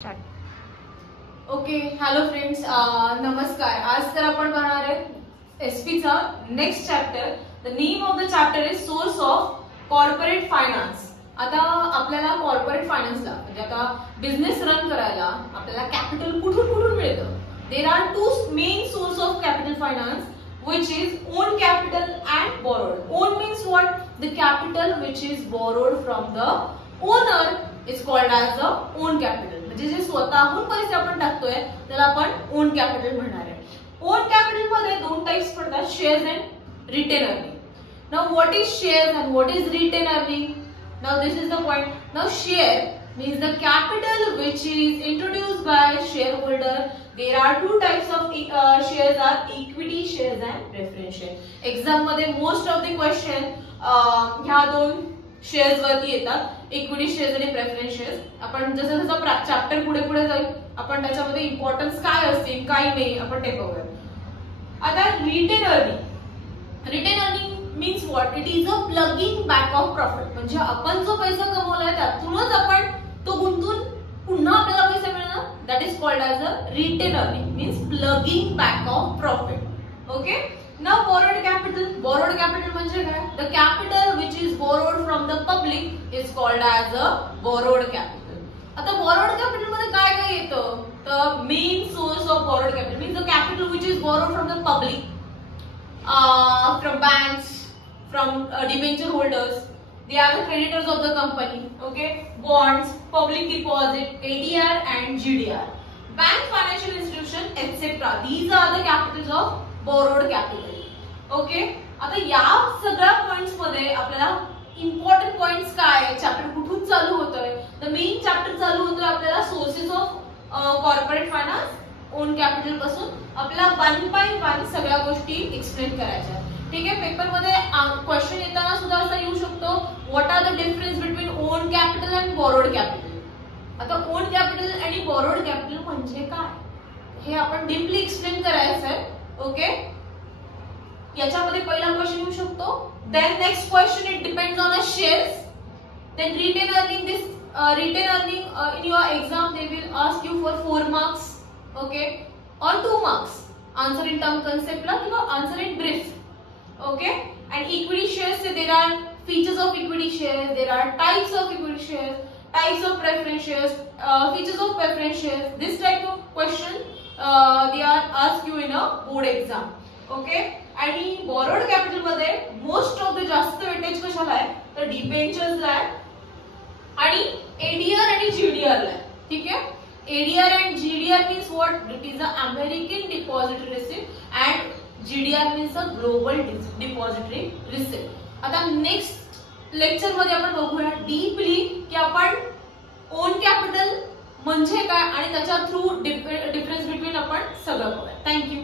Okay, hello friends, नमस्कार. आज तर आपण पाहणार आहे एसपी चा next chapter. The name of the chapter is source of corporate finance. आता आपल्याला कॉर्पोरेट फायनान्सला म्हणजे आता बिझनेस रन करायला आपल्याला कॅपिटल कुठून कुठून मिळतं. There are two main source of capital finance, which is own capital and borrowed. Own means what? The capital which is borrowed from the owner is called as the own capital. म्हणजे जे स्वतःहून पैसे आपण टाकतोय त्याला आपण on capital म्हणणार आहे. ओन कॅपिटल मध्ये दोन टाइप्स पडतात, shares and retain earning. Now what is shares and what is retain earning? Now this is the point. Now share means the capital which is introduced by shareholder. There are two types of shares are equity shares and preference shares. Exam मध्ये most of the question ह्या दोन shares वरती येतात, equity shares आणि preference shares. आपण जसं जसं chapter पुढे पुढे जाईल आपण त्याच्यामध्ये इम्पॉर्टन्स काय असतील काय नाही आपण ते बघूया. आता retain earning. Retain earning means what? It is a ploughing back of profit. म्हणजे आपण जो पैसा कमवलाय त्यातूनच आपण तो गुंतून पुन्हा आपल्याला पैसे मिळणार. That is called as a retain earning, means ploughing back of profit. Okay. Now borrowed capital. Borrowed capital म्हणजे काय? The capital which is borrowed from the public is called as a borrowed capital. आता borrowed capital मध्ये काय काय येतं? The main source of borrowed capital means the capital which is borrowed from the public, from banks, from debenture holders. They are the creditors of the company. Okay. Bonds, public deposit, ADR and GDR. Bank, financial institution, etc. These are the capitals of borrowed capital. Okay. आता या सगळ्या points मध्ये आपल्याला important points काय, chapter कुठून चालू होतोय? The main chapter चालू होतोय आपल्याला sources of corporate finance, on capital पासून. आपल्याला 1 by 1 सगळ्या गोष्टी एक्सप्लेन करायच्या. ठीक आहे. पेपर मध्ये क्वेश्चन येताना सुद्धा असा येऊ शकतो, what are the difference between own capital and borrowed capital. आता ओन कॅपिटल आणि बॉरोड कॅपिटल म्हणजे काय हे आपण डीपली एक्सप्लेन करायचं आहे. ओके. याच्यामध्ये पहिला क्वेश्चन येऊ शकतो. Then next question it depends on a shares. Then retain earning. This retain earning in your exam they will ask you for 4 marks. Okay. Or 2 marks. Answer in term कन्सेप्टला किंवा answer in brief. Okay. And equity shares, there are features of equity shares, there are types of equity shares, types of preference shares, features of preference shares. This type of question they are asked you in a board exam. Okay. आणि borrowed capital मध्ये most of the जास्त weightage कशाला आहे तर debentures ला आहे आणि ADR आणि GDR ला आहे. ठीक आहे. ADR and GDR means what? It is the American depository receipt and GDR means a global depository receipt. आता नेक्स्ट लेक्चर मध्ये आपण बघूया डीपली की आपण ओन कॅपिटल म्हणजे काय आणि त्याच्या थ्रू डिफरन्स बिटवीन आपण सगळं बघूया. थँक्यू.